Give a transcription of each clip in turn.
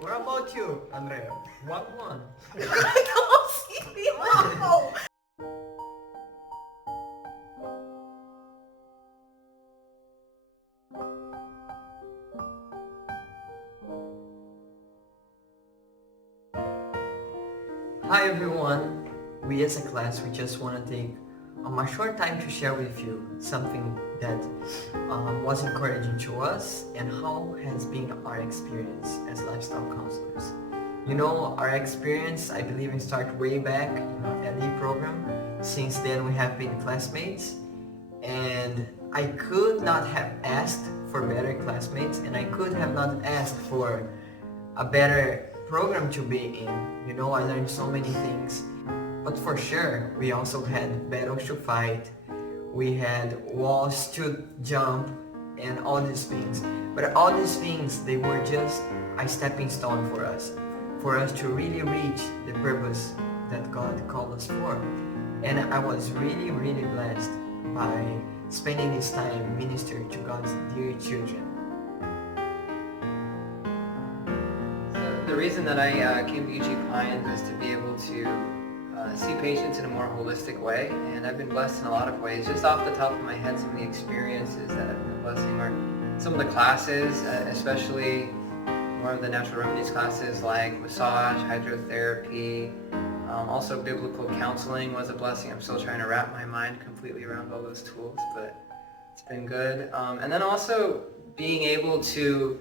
What about you, Andrea? What one? Wow. Hi everyone. We as a class, we just want to take a short time to share with you something that was encouraging to us and how has been our experience as lifestyle counselors. You know, our experience, I believe, it started way back in our LE program. Since then, we have been classmates, and I could not have asked for better classmates, and I could have not asked for a better program to be in. You know, I learned so many things. But for sure, we also had battles to fight. We had walls to jump and all these things. But all these things, they were just a stepping stone for us to really reach the purpose that God called us for. And I was really, really blessed by spending this time ministering to God's dear children. The reason that I came to UG Pines is to be able to see patients in a more holistic way, and I've been blessed in a lot of ways. Just off the top of my head, some of the experiences that have been a blessing are some of the classes, especially more of the natural remedies classes like massage, hydrotherapy, also biblical counseling was a blessing. I'm still trying to wrap my mind completely around all those tools, but it's been good. And then also being able to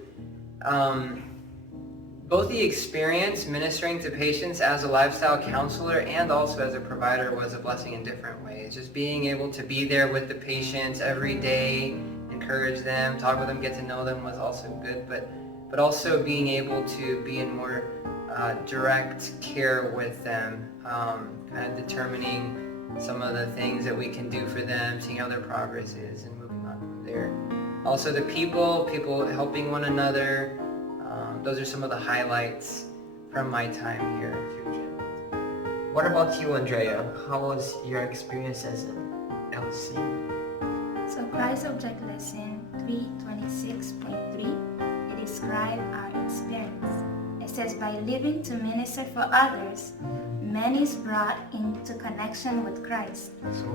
both the experience ministering to patients as a lifestyle counselor and also as a provider was a blessing in different ways. Just being able to be there with the patients every day, encourage them, talk with them, get to know them was also good, but also being able to be in more direct care with them, kind of determining some of the things that we can do for them, seeing how their progress is and moving on from there. Also the people helping one another. Those are some of the highlights from my time here. What about you, Andrea? How was your experience as an LC? So Christ Object Lesson 326.3, it describes our experience. It says, by living to minister for others, man is brought into connection with Christ.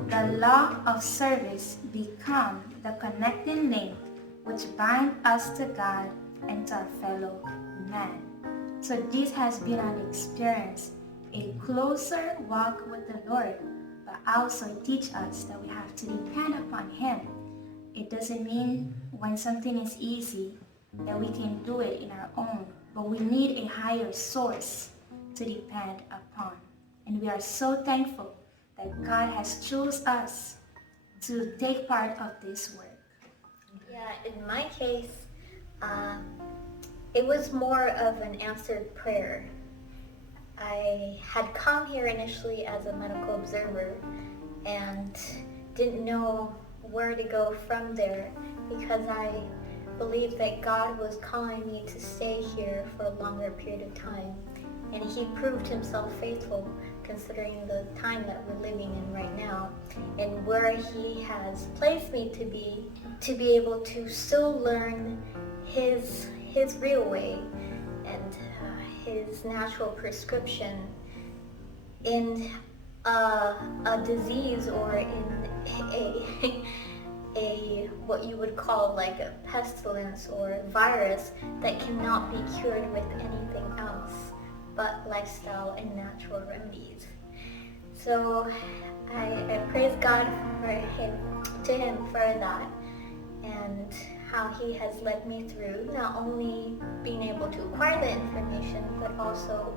The law of service become the connecting link which binds us to God and to our fellow man. So this has been an experience, a closer walk with the Lord, but also teach us that we have to depend upon Him. It doesn't mean when something is easy that we can do it in our own, but we need a higher source to depend upon. And we are so thankful that God has chosen us to take part of this work. Yeah, in my case, it was more of an answered prayer. I had come here initially as a medical observer and didn't know where to go from there because I believed that God was calling me to stay here for a longer period of time. And He proved Himself faithful considering the time that we're living in right now and where He has placed me to be able to still learn His real way and His natural prescription in a disease or in a what you would call like a pestilence or a virus that cannot be cured with anything else but lifestyle and natural remedies. So I praise God to him for that and how He has led me through not only being able to acquire the information but also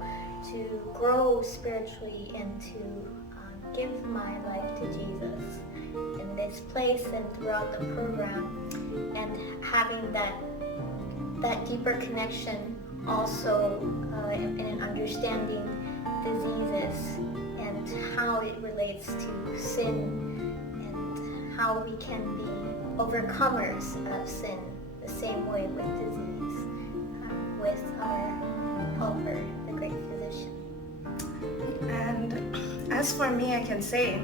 to grow spiritually and to give my life to Jesus in this place and throughout the program, and having that deeper connection also in understanding diseases and how it relates to sin and how we can be overcomers of sin the same way with disease, with our helper, the great physician. And as for me, I can say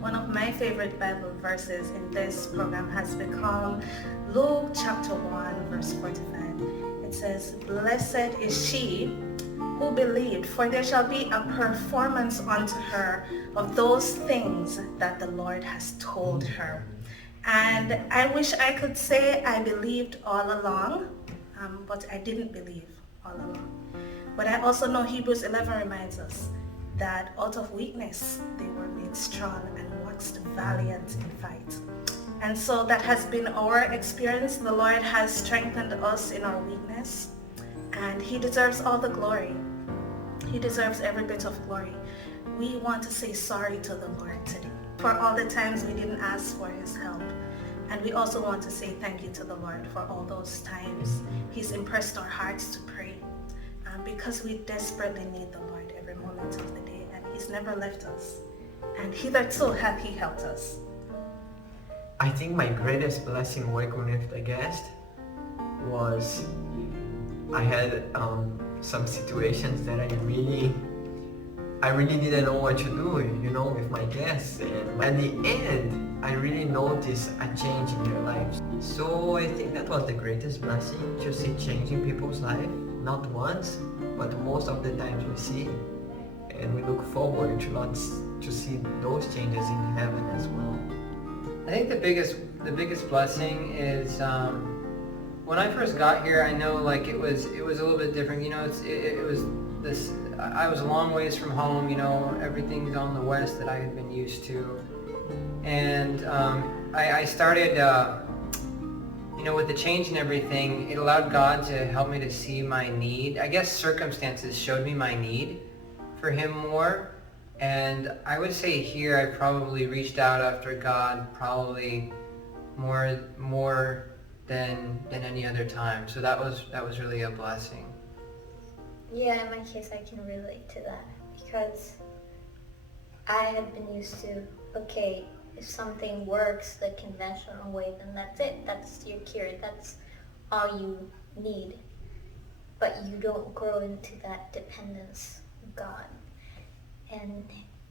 one of my favorite Bible verses in this program has become Luke chapter 1 verse 45. it says, "Blessed is she who believed, for there shall be a performance unto her of those things that the Lord has told her." And I wish I could say I believed all along, but I didn't believe all along. But I also know Hebrews 11 reminds us that out of weakness they were made strong and waxed valiant in fight. And so that has been our experience. The Lord has strengthened us in our weakness, and He deserves all the glory. He deserves every bit of glory. We want to say sorry to the Lord today for all the times we didn't ask for His help. And we also want to say thank you to the Lord for all those times He's impressed our hearts to pray, because we desperately need the Lord every moment of the day, and He's never left us. And hitherto hath He helped us. I think my greatest blessing working with the guest was I had some situations that I really didn't know what to do, with my guests. And at the end, I really noticed a change in their lives. So I think that was the greatest blessing, to see change in people's life. Not once, but most of the times we see. And we look forward to see those changes in heaven as well. I think the biggest blessing is when I first got here. I know it was a little bit different. It was this. I was a long ways from home. Everything's on the west that I had been used to, and I started. With the change and everything, it allowed God to help me to see my need. I guess circumstances showed me my need for Him more. And I would say here I probably reached out after God probably more than any other time. So that was really a blessing. Yeah, in my case I can relate to that, because I had been used to, okay, if something works the conventional way, then that's it. That's your cure. That's all you need. But you don't grow into that dependence of God.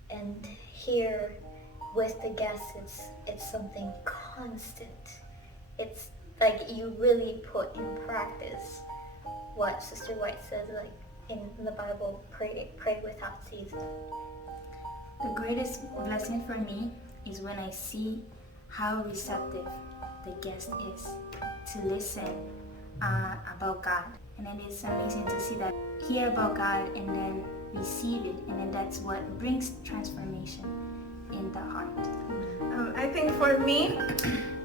And here with the guests, it's something constant. It's like you really put in practice what Sister White says, in the Bible, pray without ceasing. The greatest blessing for me is when I see how receptive the guest is to listen about God. And it is amazing to see that, hear about God and then receive it, and then that's what brings transformation in the heart. I think for me,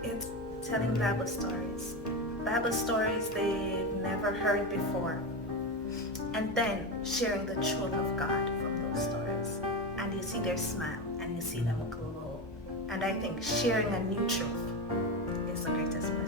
it's telling Bible stories. Bible stories they've never heard before. And then sharing the truth of God from those stories. And you see their smile and you see them glow. And I think sharing a new truth is the greatest blessing.